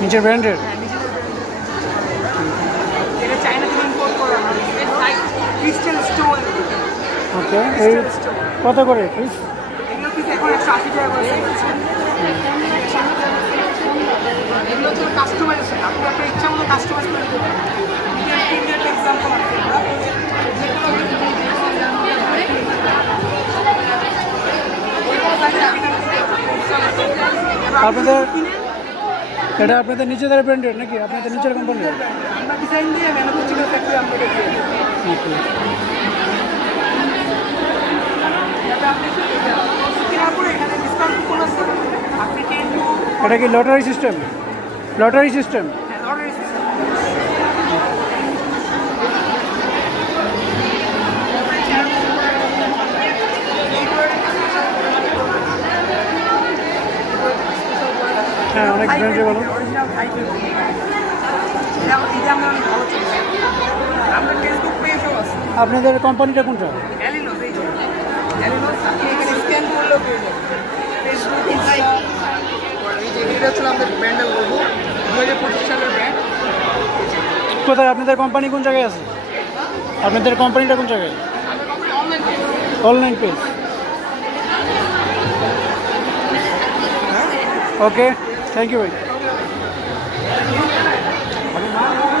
নিচের ব্র্যান্ডের? হ্যাঁ, নিজেদের brand। এটা চায়না থেকে ইম্পোর্ট করা হয়। Crystal stone. ওকে, এই কত করে পিস? এগুলো পিস এখন 180 টাকা করে সেল হচ্ছে। এগুলো হচ্ছে কাস্টমাইজেশন, আপনি আপনার ইচ্ছা মতো কাস্টমাইজ করে দিতে পারেন। ইন্ডিয়ান এক্সাম্পল আছে আমরা আপনাদের এটা আপনাদের নিজেদের ব্র্যান্ডের নাকি আপনাদের নিচের কোম্পানি? আমরা ডিজাইন দিয়ে ম্যানুফ্যাকচারিং ফ্যাক্টরি আমরা দেখি। কেনার পরে এখানে ডিসকাউন্ট কুপন আছে, আপনি 10 to এটা কি lottery system? Lottery system? Lottery system. হ্যাঁ, অনেক ব্র্যান্ডের বলো। অরিজিনাল থাই ফেব্রিক। এটা আমরা অনেক ভালো চলছে। আমরা ফেসবুক পেজও আছে। আপনাদের কোম্পানিটা কোনটা? অ্যালিনোস, এই যে অ্যালিনোস, আপনি এখানে স্ক্যান করলেও পেয়ে যাবেন। ফেসবুক, ইনস্টা, এই যে এটা হচ্ছে আমাদের ব্র্যান্ডের লোগো, 2025 সালের ব্র্যান্ড। কোথায় আপনাদের কোম্পানি কোন জায়গায় আছে? আপনাদের কোম্পানিটা কোন জায়গায়? আমাদের company online page. Online page. Okay, thank you ভাই।